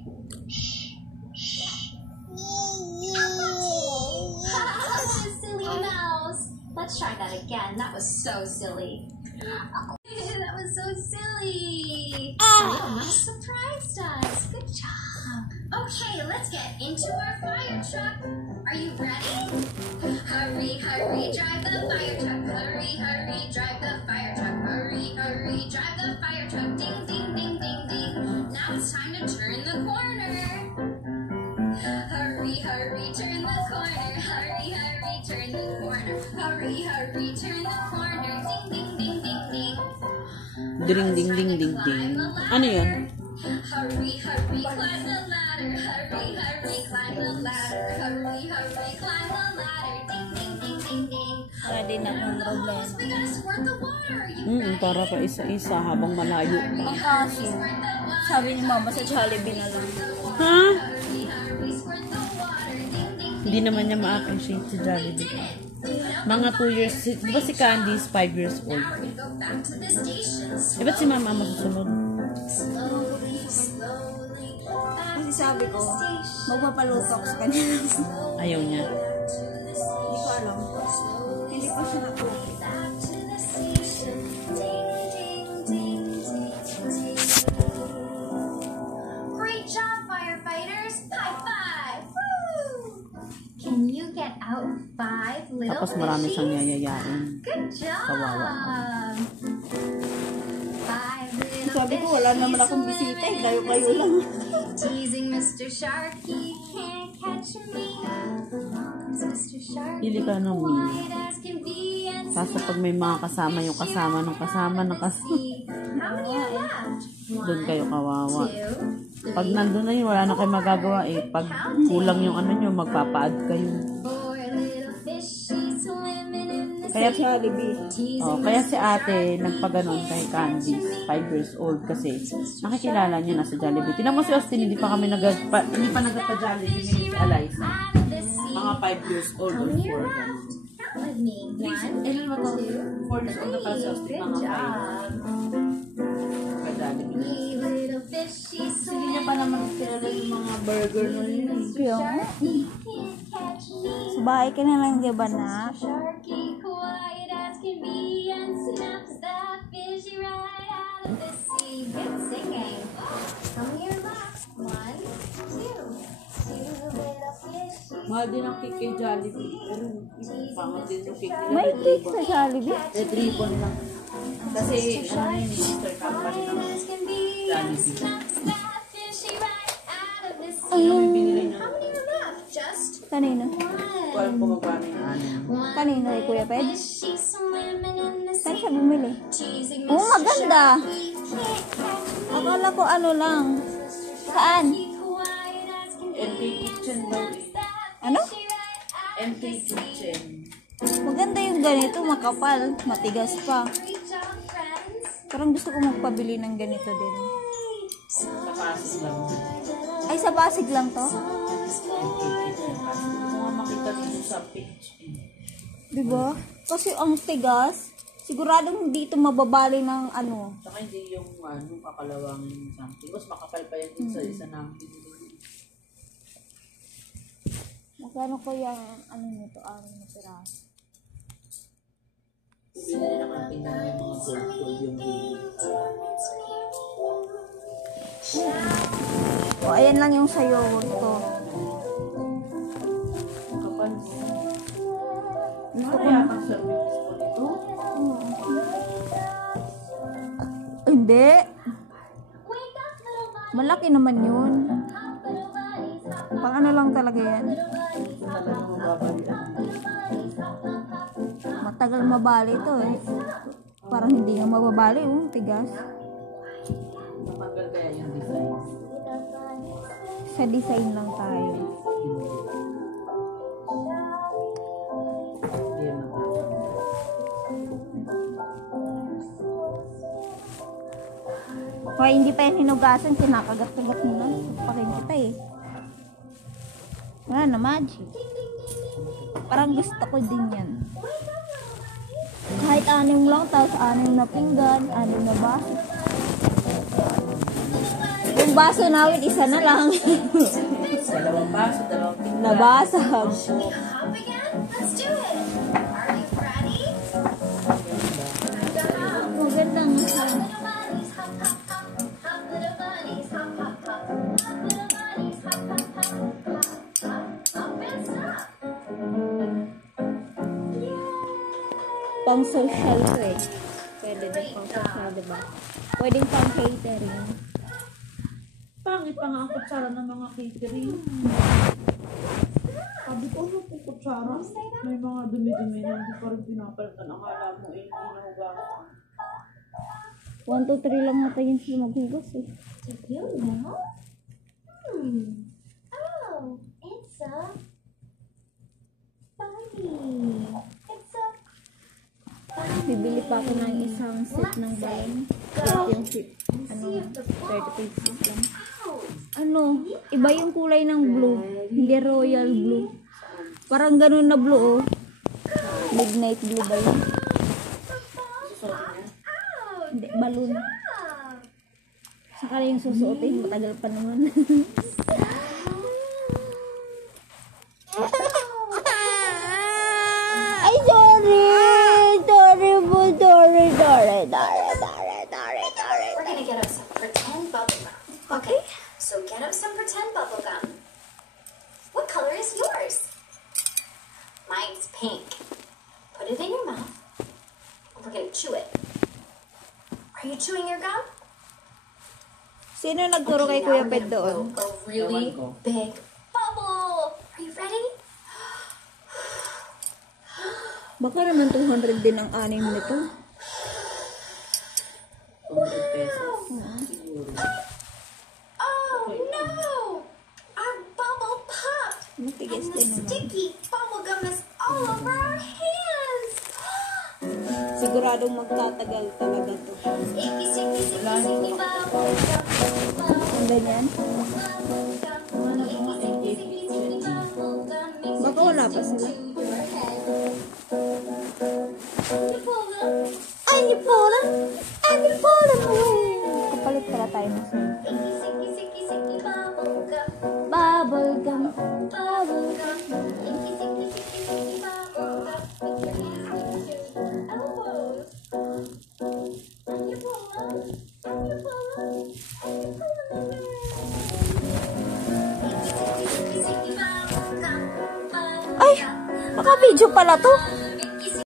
Silly mouse. Let's try that again. That was so silly. Oh, that was so silly. Oh, mouse surprised us. Good job. Okay, let's get into our fire truck. Are you ready? Hurry, hurry, drive the fire truck. Hurry, hurry, drive the fire truck. Hurry, hurry, drive the fire truck. Ding, ding, ding, ding, ding. Now it's time to turn the corner. Hurry, hurry, turn the corner. Hurry, hurry, turn the corner. Hurry, hurry, turn the corner. Ding, ding, ding, ding, ding. Ding, ding, ding, ding, ding. Ano yun? Hurry, hurry, climb the ladder. Hurry, hurry, climb the ladder. Hurry, hurry, climb the ladder. Ding, ding, ding, ding, ding. Para din akong problema. We gotta squirt the water. Para pa isa-isa habang malayo pa. Ang kaso, sabi ni mama sa Jollibee na lang. Ha? Hurry, hurry, squirt the water. Ding, ding, Hindi naman niya ma-appreciate si Jollibee. Mga 2 years, di ba si Candy is 5 years old? we're gonna go back to the stations. Eh, ba't si Mama masusunod? Slowly, slowly. Back Kasi sabi ko, to the station. magpapaluto ako sa kanya. Ayaw niya. Hindi ko alam. Hindi pa siya nakuha. Back to the station. Ding, ding, ding, ding, ding. Great job, firefighters! High five! Woo! Can you get out 5 little Tapos marami siyang fishies? yayayain. Good job! Kawawa. 5 little Sabi ko, wala naman akong bisita. Kayo-kayo lang. Teasing Mr. Sharky can't catch me. Mr. Sharky Pili ka ng meal. quiet as can be and Kaso pag may mga kasama yung kasama ng kasama ng kasama, how many are left? doon kayo kawawa. 2, Pag nandun na yun, wala na kayo magagawa eh. Pag kulang yung ano nyo, magpapa-add kayo. 4 little fishies swimming in the Kaya, Jollibee. kaya si ate nagpaganon kay Candy, 5 years old kasi nakikilala niya na sa Jollibee. Tingnan mo si Austin, hindi pa nagpa-Jollibee ngayon si Eliza. Mga 5 years old or 4. Count with me. 1, Ilan mo to? 4 years old na pala si Austin, good mga 5. job. Ka-Jollibee. 3 little fishies Kasi hindi niya pa naman kilala yung mga burger na yun. Kaya nga. Sharky can't catch me. Sa bahay ka na lang, di ba na? Sharky quiet as can be and snaps that fishy right out of the sea. Good singing. How many are left? 1, 2. 2 little fishies. Mahal din ang cake kay Jollibee. Pero pangat din yung cake nila. May Red cake Ribbon. sa Jollibee? Red Ribbon lang. Kasi ano yun, sister company ng Quiet as can be and snaps that fishy right out of the sea. Ano yung binili niya? How many are left? Just Kanino? 12 1. kung magkano yung ano. Kanino kay Kuya Ped? Fishy swimming in the Saan sea. siya bumili? Teasing Oh, Mr. maganda. Sharky can't catch me. Akala ko ano lang. Saan? Quiet as can NK be Kitchen and daw snaps eh. that Ano? fishy right out of NK the sea. Kitchen. Maganda yung ganito, makapal. Matigas pa. Great job, friends. Parang gusto ko magpabili ng ganito din. Sa Pasig lang. Ay, sa Pasig lang to? NK Kitchen Pasig. Mga makita dito sa page. Diba? Kasi ang tigas, siguradong hindi ito mababali ng ano. Saka hindi yung kakalawang something. Mas makapal pa yan dun sa isa namin. Magkano ko yung ano nito, 6 na piraso? Bili naman tingnan yung mga gold yung O, ayan lang yung sayo. Huwag to. kapal. Gusto ko Kaya na. ang service ko nito. Hindi. Wake up, little buddy. Malaki naman yun. Hop, little buddies. Hop, Pang ano lang talaga yan. Talagang mababalian. Matagal mabali to eh. Parang hindi nga mababali oh. Tigas. Matanggal kaya yung design. Sa design lang tayo. Hindi yan matanggal. Kaya hindi pa yan hinugasan, kinakagat-kagat nila. Pakin kita eh. Wala na, magic. Parang gusto ko din yan. Kahit 6 lang, tapos 6 na pinggan, 6 na baso. Yung Yung baso namin, isa na lang. Dalawang baso, dalawang tingnan. Nabasag. Hop again? Let's do it. Are you ready? Maganda nga siya. Little bunnies, hop, hop, hop. Hop, little bunnies, hop, hop, hop. Hop, little bunnies, hop, hop, hop. Hop, hop, hop, and stop. Pang social to eh. Pwede din pang social, diba? Pwedeng pang catering. Pangit pa nga ang kutsara ng mga catering. Sabi ko, ano po kutsara? May mga dumi-dumi na hindi pa rin pinapalitan. Akala mo eh, hindi nahugasan. 1, 2, 3 lang natin yun sila maghugas eh. Do you know? Oh, it's a bunny. It's a Bibili pa ako ng isang set ng balon. Yung set, ano, 35 set lang. Ano, iba yung kulay ng blue. Hindi royal blue. Parang ganun na blue oh. Midnight blue ba yun? Hindi, balloon. Saka na yung susuotin, matagal pa naman. Ay, sorry! Sorry po, sorry. We're gonna get us some pretend bubble gum. Okay, so get up some pretend bubble gum. What color is yours? Mine's pink. Put it in your mouth. And we're gonna chew it. Are you chewing your gum? Sino nagturo kay now Kuya we're Ped gonna doon? blow a really Ewan ko. big bubble. Are you ready? Baka naman 200 din ang anim nito. 200 pesos. Siguro. Oh no! Our bubble popped. Matigas And the din naman. sticky bubble gum is all over our hands. Siguradong magtatagal talaga to. Sticky, sticky, sticky, sticky bubble gum. Ang ganyan. Bubble gum. Sticky, sticky, sticky, sticky bubble gum. Makes Baka wala pa sila. your head. You pull them. And you pull them away. Kapalit pala tayo na sa Sticky, sticky, sticky, sticky bubble gum. bubble gum. Bubble gum. Sticky, sticky, sticky, sticky bubble gum. With your hands to your elbows. And you pull them. And you pull them. And you pull them away. Sticky, sticky, sticky, sticky bubble gum. Ay, naka-video pala to.